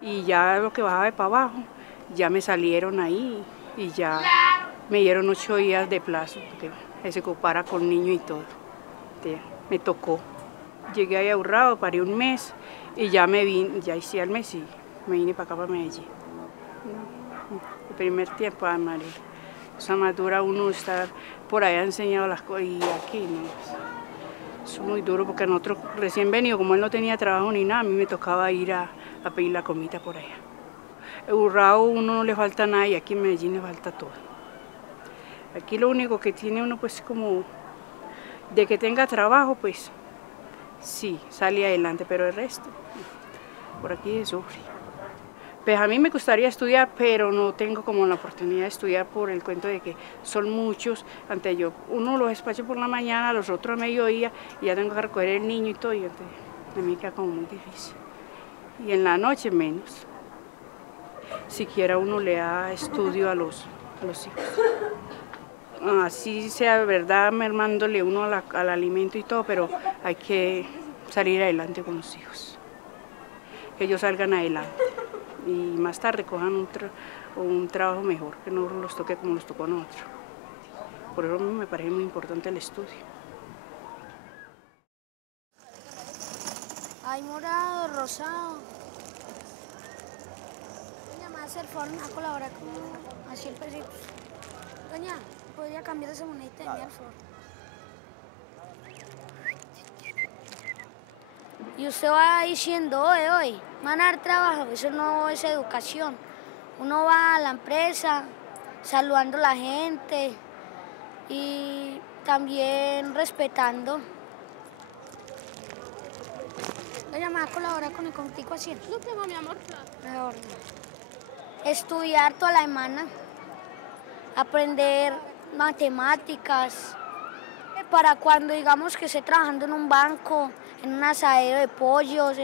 Y ya lo que bajaba de para abajo, ya me salieron ahí y ya me dieron 8 días de plazo, porque se compara con niño y todo. Me tocó. Llegué ahí ahorrado, paré un mes y ya me vine, ya hice el mes y me vine para acá, para Medellín. El primer tiempo, ay María, cosa más dura uno estar por allá enseñado las cosas y aquí no. Es muy duro porque nosotros recién venido, como él no tenía trabajo ni nada, a mí me tocaba ir a pedir la comida por allá. En Urrao uno no le falta nada y aquí en Medellín le falta todo. Aquí lo único que tiene uno pues como de que tenga trabajo, pues sí, sale adelante, pero el resto, por aquí se sufre. Pues a mí me gustaría estudiar, pero no tengo como la oportunidad de estudiar por el cuento de que son muchos. Ante yo, uno los despacho por la mañana, los otros a mediodía, y ya tengo que recoger el niño y todo, y entonces a mí queda como muy difícil. Y en la noche menos. Siquiera uno le da estudio a los hijos. Así sea verdad, mermándole uno al alimento y todo, pero hay que salir adelante con los hijos. Que ellos salgan adelante y más tarde cojan un trabajo mejor, que no los toque como los tocó a nosotros. Por eso me parece muy importante el estudio. Hay morado, rosado. Doña, me va a hacer favor, me va a colaborar con así el precio. Doña, ¿podría cambiar esa monedita de mí al favor? Y usted va diciendo, hoy, van a dar trabajo, eso no es educación. Uno va a la empresa saludando a la gente y también respetando. Doña, ¿me va a colaborar con el comitico así? No tengo, mi amor. Mejor. Estudiar toda la semana, aprender matemáticas, para cuando digamos que esté trabajando en un banco, en un asadero de pollos,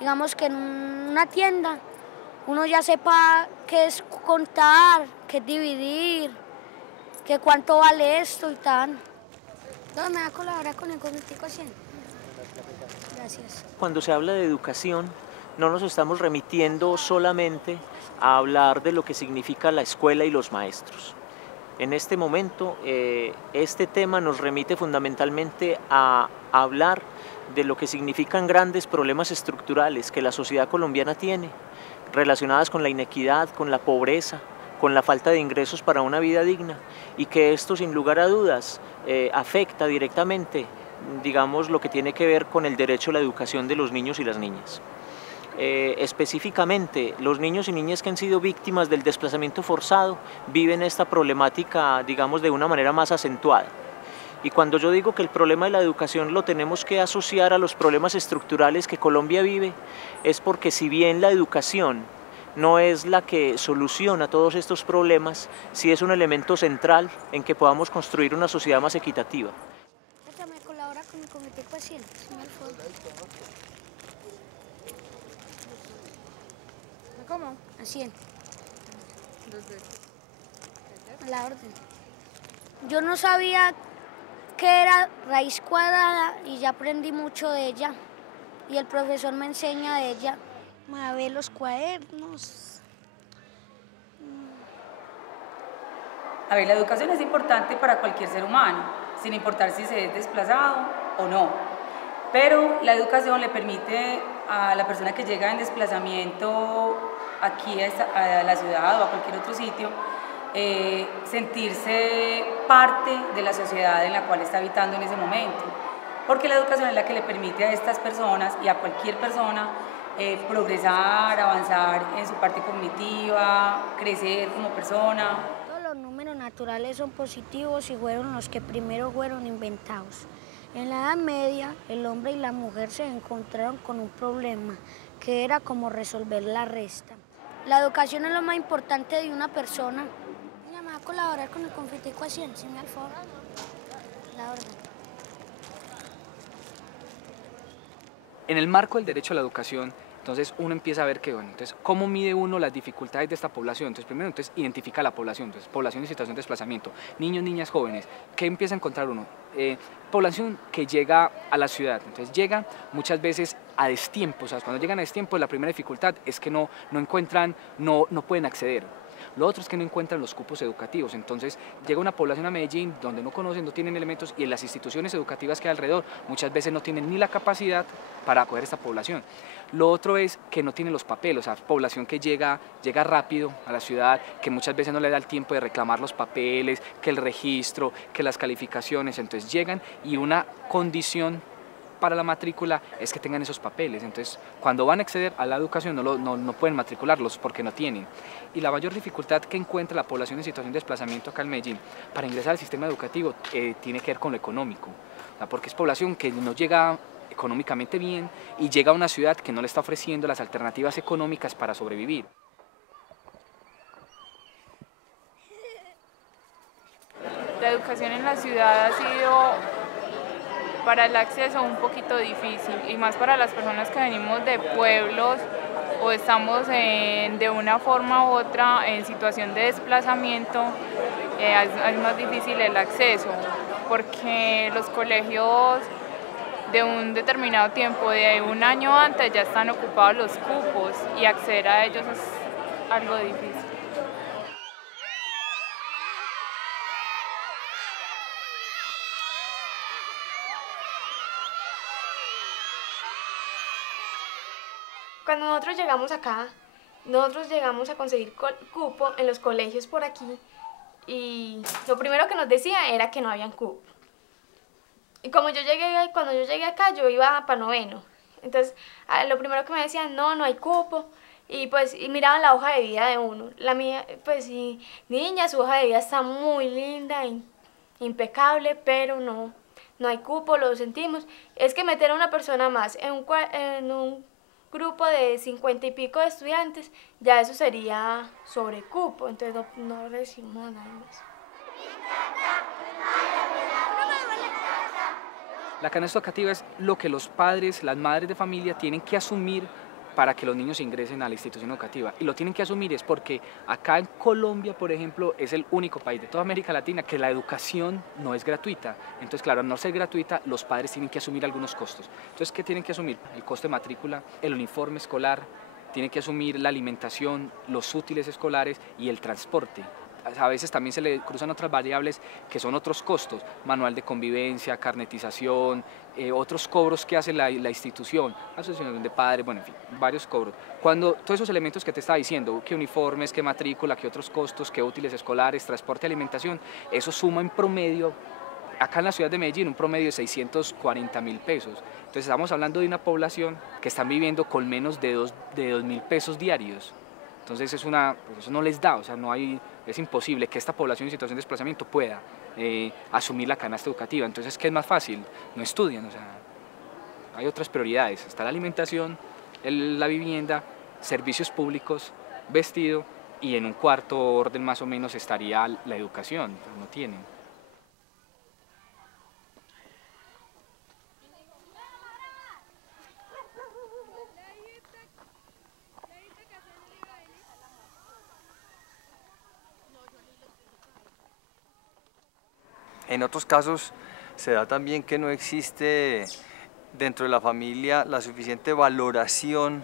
digamos que en una tienda, uno ya sepa qué es contar, qué es dividir, qué cuánto vale esto y tal. ¿Dónde me va a colaborar con el comitico haciendo? Gracias. Cuando se habla de educación, no nos estamos remitiendo solamente a hablar de lo que significa la escuela y los maestros. En este momento, este tema nos remite fundamentalmente a hablar de lo que significan grandes problemas estructurales que la sociedad colombiana tiene, relacionadas con la inequidad, con la pobreza, con la falta de ingresos para una vida digna, y que esto, sin lugar a dudas, afecta directamente, digamos, lo que tiene que ver con el derecho a la educación de los niños y las niñas. Específicamente, los niños y niñas que han sido víctimas del desplazamiento forzado viven esta problemática, digamos, de una manera más acentuada. Y cuando yo digo que el problema de la educación lo tenemos que asociar a los problemas estructurales que Colombia vive, es porque si bien la educación no es la que soluciona todos estos problemas, sí es un elemento central en que podamos construir una sociedad más equitativa. ¿Me colabora con el comité paciente? ¿Cómo? A 100. 2 veces. A la orden. Yo no sabía qué era raíz cuadrada y ya aprendí mucho de ella. Y el profesor me enseña de ella. A ver los cuadernos. A ver, la educación es importante para cualquier ser humano, sin importar si se es desplazado o no. Pero la educación le permite a la persona que llega en desplazamiento aquí a la ciudad o a cualquier otro sitio, sentirse parte de la sociedad en la cual está habitando en ese momento. Porque la educación es la que le permite a estas personas y a cualquier persona progresar, avanzar en su parte cognitiva, crecer como persona. Todos los números naturales son positivos y fueron los que primero fueron inventados. En la Edad Media, el hombre y la mujer se encontraron con un problema, que era cómo resolver la resta. La educación es lo más importante de una persona. Ella me va a colaborar con el confitico a 100, si me da el favor. La orden. En el marco del derecho a la educación, entonces uno empieza a ver que, bueno, entonces, ¿cómo mide uno las dificultades de esta población? Entonces, primero, identifica la población, entonces, población en situación de desplazamiento, niños, niñas, jóvenes. ¿Qué empieza a encontrar uno? Población que llega a la ciudad, entonces llega muchas veces a destiempo, o sea, cuando llegan a destiempo la primera dificultad es que no encuentran, no pueden acceder. Lo otro es que no encuentran los cupos educativos, entonces llega una población a Medellín donde no conocen, no tienen elementos y en las instituciones educativas que hay alrededor muchas veces no tienen ni la capacidad para acoger esta población. Lo otro es que no tienen los papeles, o sea, población que llega rápido a la ciudad, que muchas veces no le da el tiempo de reclamar los papeles, que el registro, que las calificaciones, entonces llegan y una condición para la matrícula es que tengan esos papeles, entonces cuando van a acceder a la educación no pueden matricularlos porque no tienen. Y la mayor dificultad que encuentra la población en situación de desplazamiento acá en Medellín para ingresar al sistema educativo tiene que ver con lo económico, porque es población que no llega económicamente bien y llega a una ciudad que no le está ofreciendo las alternativas económicas para sobrevivir. La educación en la ciudad ha sido para el acceso un poquito difícil y más para las personas que venimos de pueblos o estamos de una forma u otra en situación de desplazamiento, es más difícil el acceso porque los colegios de un determinado tiempo, de un año antes, ya están ocupados los cupos y acceder a ellos es algo difícil. Cuando nosotros llegamos acá, nosotros llegamos a conseguir cupo en los colegios por aquí y lo primero que nos decía era que no habían cupo. Y cuando yo llegué acá, yo iba para noveno. Entonces, lo primero que me decían, no hay cupo. Y pues miraban la hoja de vida de uno. La mía, pues sí, niña, su hoja de vida está muy linda, impecable, pero no hay cupo, lo sentimos. Es que meter a una persona más en un grupo de 50 y pico de estudiantes, ya eso sería sobrecupo, entonces no recibimos nada más. La canasta educativa es lo que los padres, las madres de familia tienen que asumir para que los niños ingresen a la institución educativa. Y lo tienen que asumir es porque acá en Colombia, por ejemplo, es el único país de toda América Latina que la educación no es gratuita. Entonces, claro, al no ser gratuita, los padres tienen que asumir algunos costos. Entonces, ¿qué tienen que asumir? El costo de matrícula, el uniforme escolar, tienen que asumir la alimentación, los útiles escolares y el transporte. A veces también se le cruzan otras variables que son otros costos, manual de convivencia, carnetización, otros cobros que hace la institución, asociación de padres, bueno, en fin, varios cobros. Cuando todos esos elementos que te estaba diciendo, qué uniformes, qué matrícula, qué otros costos, qué útiles escolares, transporte, alimentación, eso suma en promedio, acá en la ciudad de Medellín, un promedio de 640.000 pesos. Entonces estamos hablando de una población que están viviendo con menos de 2.000 pesos diarios. Entonces pues eso no les da, o sea, es imposible que esta población en situación de desplazamiento pueda asumir la canasta educativa. Entonces, ¿qué es más fácil? No estudian, o sea, hay otras prioridades. Está la alimentación, la vivienda, servicios públicos, vestido y en un cuarto orden más o menos estaría la educación, pero no tienen. En otros casos se da también que no existe dentro de la familia la suficiente valoración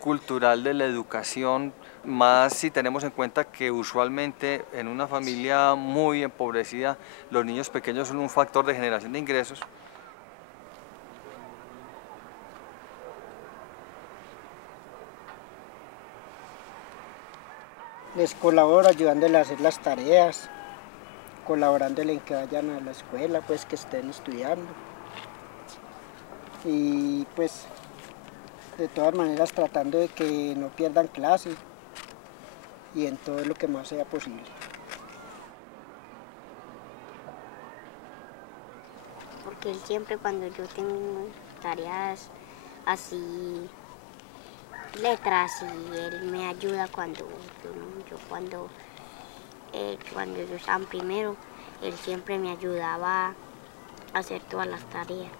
cultural de la educación, más si tenemos en cuenta que usualmente en una familia muy empobrecida los niños pequeños son un factor de generación de ingresos. Les colaboro ayudándoles a hacer las tareas, colaborándole en que vayan a la escuela, pues que estén estudiando. Y pues de todas maneras tratando de que no pierdan clases y en todo lo que más sea posible. Porque él siempre cuando yo tengo tareas así, letras, y él me ayuda cuando yo estaba en primero, él siempre me ayudaba a hacer todas las tareas.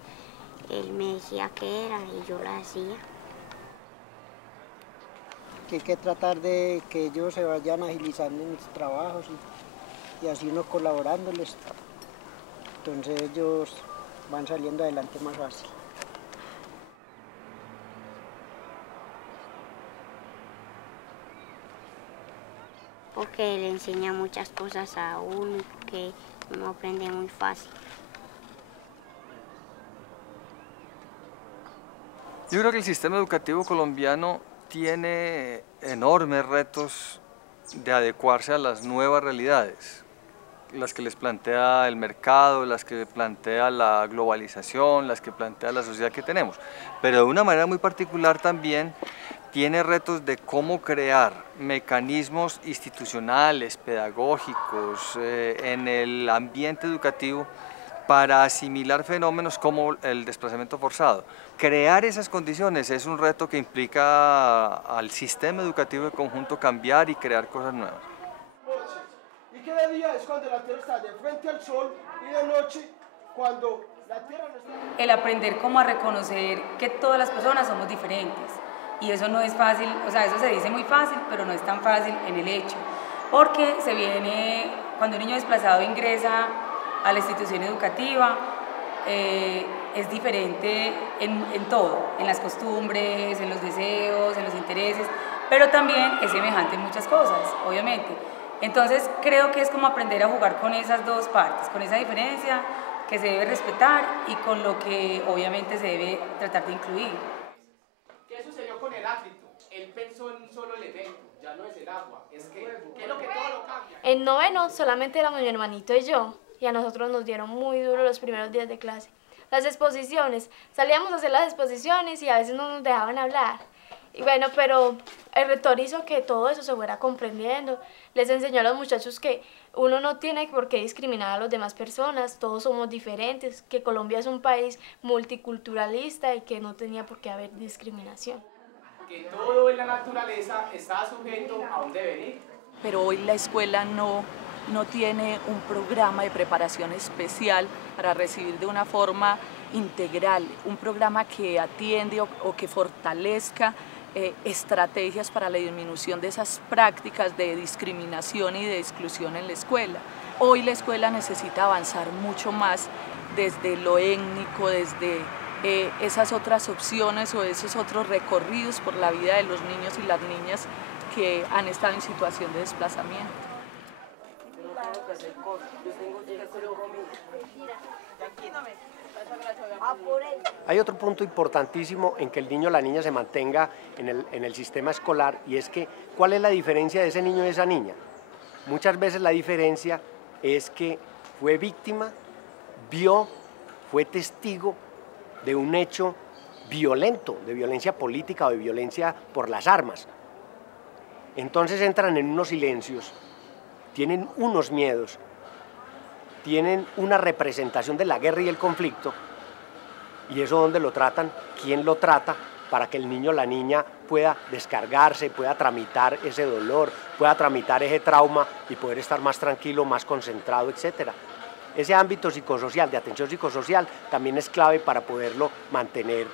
Él me decía qué era y yo las hacía. Que hay que tratar de que ellos se vayan agilizando en sus trabajos y así uno colaborándoles. Entonces ellos van saliendo adelante más fácil. porque le enseña muchas cosas a uno que uno aprende muy fácil. Yo creo que el sistema educativo colombiano tiene enormes retos de adecuarse a las nuevas realidades, las que les plantea el mercado, las que plantea la globalización, las que plantea la sociedad que tenemos. Pero de una manera muy particular también tiene retos de cómo crear mecanismos institucionales, pedagógicos, en el ambiente educativo para asimilar fenómenos como el desplazamiento forzado. Crear esas condiciones es un reto que implica al sistema educativo de conjunto cambiar y crear cosas nuevas. Y que de día es cuando la Tierra está de frente al Sol y de noche cuando la Tierra no está... El aprender como a reconocer que todas las personas somos diferentes. Y eso no es fácil, o sea, eso se dice muy fácil, pero no es tan fácil en el hecho. Porque cuando un niño desplazado ingresa a la institución educativa, es diferente en todo, en las costumbres, en los deseos, en los intereses, pero también es semejante en muchas cosas, obviamente. Entonces creo que es como aprender a jugar con esas dos partes, con esa diferencia que se debe respetar y con lo que obviamente se debe tratar de incluir. ¿Qué sucedió con Heráclito? Él pensó en un solo elemento, ya no es el agua, es que es lo que todo lo cambia. En noveno solamente éramos mi hermanito y yo, y a nosotros nos dieron muy duro los primeros días de clase. Las exposiciones, salíamos a hacer las exposiciones y a veces no nos dejaban hablar. Y bueno, pero el rector hizo que todo eso se fuera comprendiendo. Les enseñó a los muchachos que uno no tiene por qué discriminar a las demás personas, todos somos diferentes, que Colombia es un país multiculturalista y que no tenía por qué haber discriminación. Que todo en la naturaleza está sujeto a un devenir. Pero hoy la escuela no tiene un programa de preparación especial para recibir de una forma integral, un programa que atiende o que fortalezca estrategias para la disminución de esas prácticas de discriminación y de exclusión en la escuela. Hoy la escuela necesita avanzar mucho más desde lo étnico, desde esas otras opciones o esos otros recorridos por la vida de los niños y las niñas que han estado en situación de desplazamiento. Hay otro punto importantísimo en que el niño o la niña se mantenga en el sistema escolar, y es que ¿cuál es la diferencia de ese niño y esa niña? Muchas veces la diferencia es que fue víctima, fue testigo de un hecho violento, de violencia política o de violencia por las armas. Entonces entran en unos silencios, tienen unos miedos, tienen una representación de la guerra y el conflicto, y eso ¿dónde lo tratan? ¿Quién lo trata? Para que el niño o la niña pueda descargarse, pueda tramitar ese dolor, pueda tramitar ese trauma y poder estar más tranquilo, más concentrado, etc. Ese ámbito psicosocial, de atención psicosocial, también es clave para poderlo mantener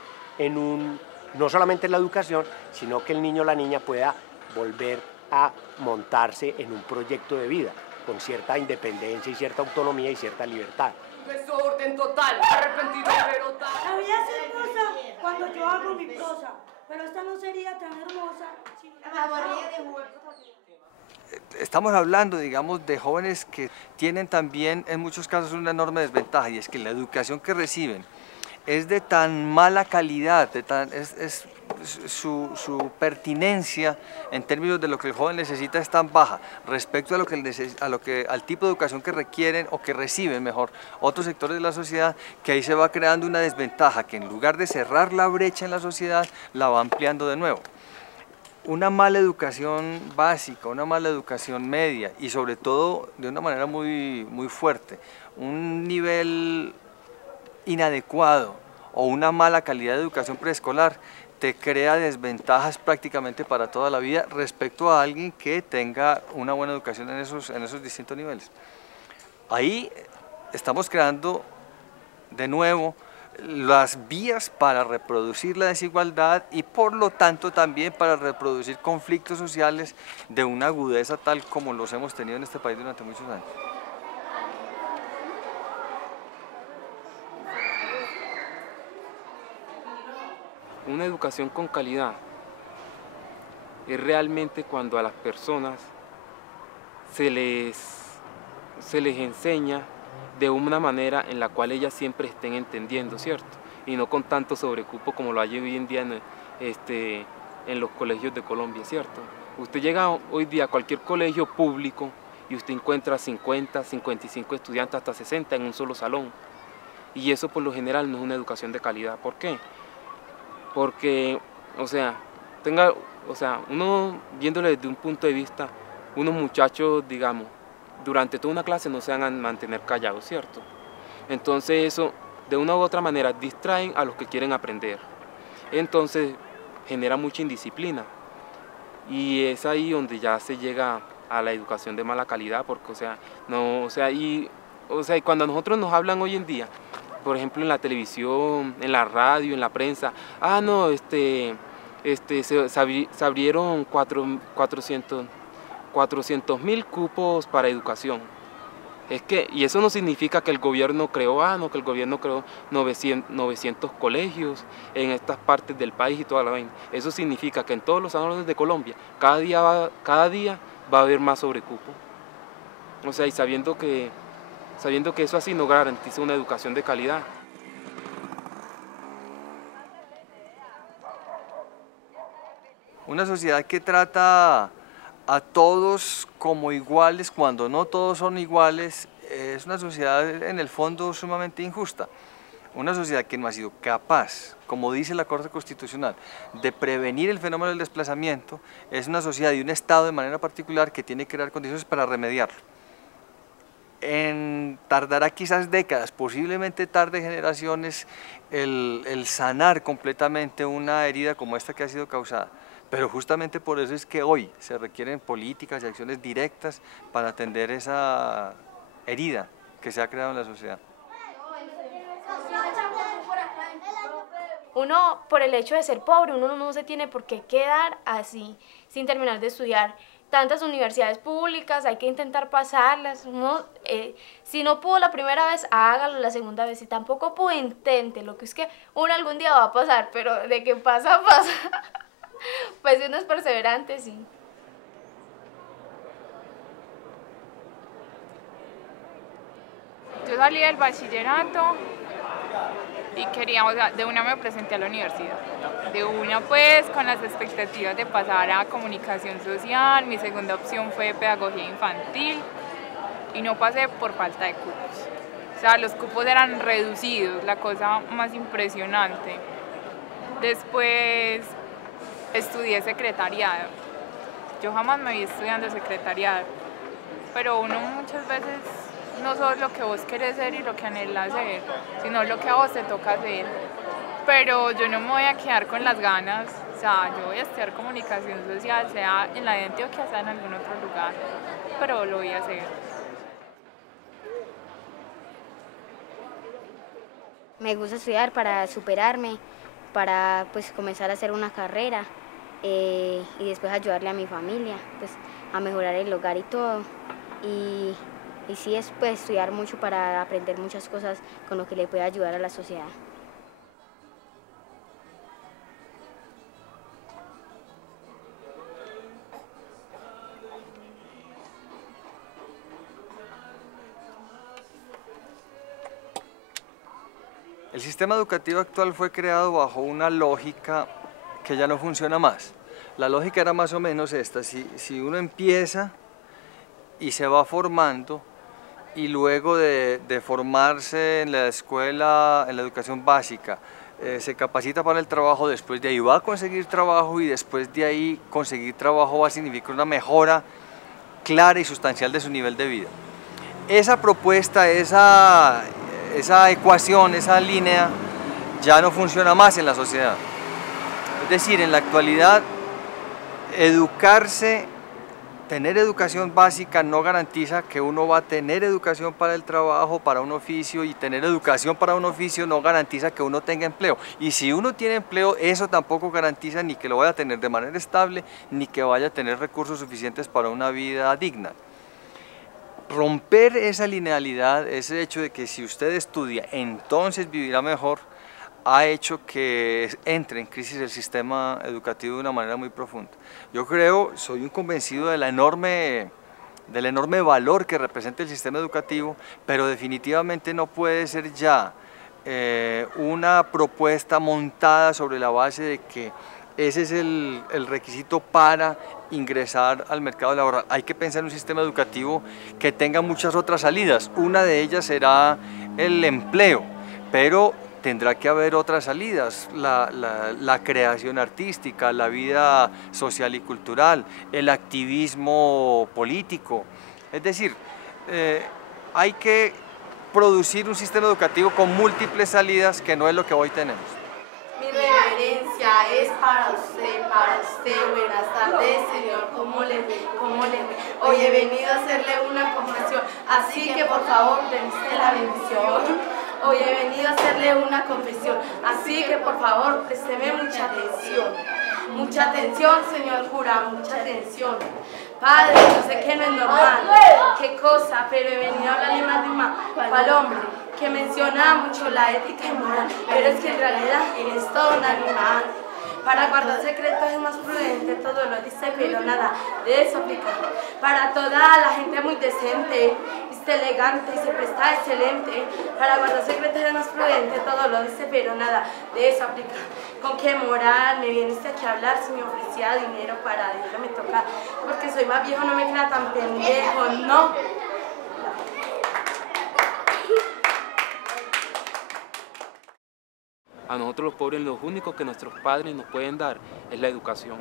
no solamente en la educación, sino que el niño o la niña pueda volver a montarse en un proyecto de vida, con cierta independencia y cierta autonomía y cierta libertad. Desorden total, arrepentido pero tal. La vida es hermosa cuando yo hago mi prosa, pero esta no sería tan hermosa si la mayoría de juguetes. Estamos hablando, digamos, de jóvenes que tienen también en muchos casos una enorme desventaja, y es que la educación que reciben es de tan mala calidad, su pertinencia en términos de lo que el joven necesita es tan baja respecto al tipo de educación que requieren o que reciben, mejor, otros sectores de la sociedad, que ahí se va creando una desventaja que en lugar de cerrar la brecha en la sociedad, la va ampliando de nuevo. Una mala educación básica, una mala educación media y sobre todo de una manera muy fuerte, un nivel inadecuado o una mala calidad de educación preescolar te crea desventajas prácticamente para toda la vida respecto a alguien que tenga una buena educación en esos distintos niveles. Ahí estamos creando de nuevo las vías para reproducir la desigualdad y por lo tanto también para reproducir conflictos sociales de una agudeza tal como los hemos tenido en este país durante muchos años. Una educación con calidad es realmente cuando a las personas se les enseña de una manera en la cual ellas siempre estén entendiendo, ¿cierto? Y no con tanto sobrecupo como lo hay hoy en día en los colegios de Colombia, ¿cierto? Usted llega hoy día a cualquier colegio público y usted encuentra 50, 55 estudiantes, hasta 60 en un solo salón. Y eso por lo general no es una educación de calidad. ¿Por qué? Porque, uno viéndole desde un punto de vista, unos muchachos, digamos, durante toda una clase no se van a mantener callados, ¿cierto? Entonces eso, de una u otra manera, distraen a los que quieren aprender. Entonces genera mucha indisciplina. Y es ahí donde ya se llega a la educación de mala calidad, porque, y cuando a nosotros nos hablan hoy en día, por ejemplo en la televisión, en la radio, en la prensa, se abrieron 400.000 cupos para educación. Y eso no significa que el gobierno creó, que el gobierno creó 900 colegios en estas partes del país y toda la vaina. Eso significa que en todos los salones de Colombia, cada día va a haber más sobrecupo. Y sabiendo que eso así no garantiza una educación de calidad. Una sociedad que trata a todos como iguales cuando no todos son iguales es una sociedad en el fondo sumamente injusta. Una sociedad que no ha sido capaz, como dice la Corte Constitucional, de prevenir el fenómeno del desplazamiento, es una sociedad y un Estado de manera particular que tiene que crear condiciones para remediarlo. Tardará quizás décadas, posiblemente tarde generaciones, el sanar completamente una herida como esta que ha sido causada. Pero justamente por eso es que hoy se requieren políticas y acciones directas para atender esa herida que se ha creado en la sociedad. Uno, por el hecho de ser pobre, uno no se tiene por qué quedar así, sin terminar de estudiar. Tantas universidades públicas, hay que intentar pasarlas. Si no pudo la primera vez, hágalo la segunda vez. Si tampoco pudo, intente. Lo que es que uno algún día va a pasar, pero de que pasa, pasa. Pues si uno es perseverante, sí. Yo salí del bachillerato y quería, de una me presenté a la universidad. De una pues con las expectativas de pasar a comunicación social, mi segunda opción fue pedagogía infantil y no pasé por falta de cupos. Los cupos eran reducidos, la cosa más impresionante. Después estudié secretariado. Yo jamás me vi estudiando secretariado, pero uno muchas veces no sos lo que vos querés ser y lo que anhelas ser, sino lo que a vos te toca hacer. Pero yo no me voy a quedar con las ganas, yo voy a estudiar comunicación social, sea en la de Antioquia, sea en algún otro lugar, pero lo voy a hacer. Me gusta estudiar para superarme, para pues comenzar a hacer una carrera y después ayudarle a mi familia, pues a mejorar el hogar y todo. Y sí es pues estudiar mucho para aprender muchas cosas con lo que le puede ayudar a la sociedad. El sistema educativo actual fue creado bajo una lógica que ya no funciona más. La lógica era más o menos esta: si uno empieza y se va formando y luego de formarse en la escuela, en la educación básica, se capacita para el trabajo, después de ahí va a conseguir trabajo y después de ahí conseguir trabajo va a significar una mejora clara y sustancial de su nivel de vida. Esa propuesta, esa ecuación, esa línea ya no funciona más en la sociedad. Es decir, en la actualidad, educarse, tener educación básica no garantiza que uno va a tener educación para el trabajo, para un oficio, y tener educación para un oficio no garantiza que uno tenga empleo. Y si uno tiene empleo, eso tampoco garantiza ni que lo vaya a tener de manera estable, ni que vaya a tener recursos suficientes para una vida digna. Romper esa linealidad, ese hecho de que si usted estudia, entonces vivirá mejor, ha hecho que entre en crisis el sistema educativo de una manera muy profunda. Yo creo, soy un convencido de la enorme del enorme valor que representa el sistema educativo, pero definitivamente no puede ser ya una propuesta montada sobre la base de que ese es el requisito para ingresar al mercado laboral. Hay que pensar en un sistema educativo que tenga muchas otras salidas. Una de ellas será el empleo, pero tendrá que haber otras salidas, la creación artística, la vida social y cultural, el activismo político. Es decir, hay que producir un sistema educativo con múltiples salidas, que no es lo que hoy tenemos. Mi reverencia es para usted, buenas tardes, Señor, ¿cómo le Hoy he venido a hacerle una confesión, así que por favor, denme la bendición. Hoy he venido a hacerle una confesión, así que por favor, présteme mucha atención. Mucha atención, señor cura, mucha atención. Padre, yo sé que no es normal, qué cosa, pero he venido a hablarle más de un hombre que menciona mucho la ética y moral, pero es que en realidad él es todo un animal. Para guardar secretos es más prudente, todo lo dice, pero nada de eso aplica. Para toda la gente muy decente, viste elegante y se presta excelente. Para guardar secretos es más prudente, todo lo dice, pero nada de eso aplica. ¿Con qué moral me viniste aquí a hablar si me ofrecía dinero para dejarme tocar? Porque soy más viejo, no me crea tan pendejo, no. A nosotros los pobres, lo único que nuestros padres nos pueden dar es la educación.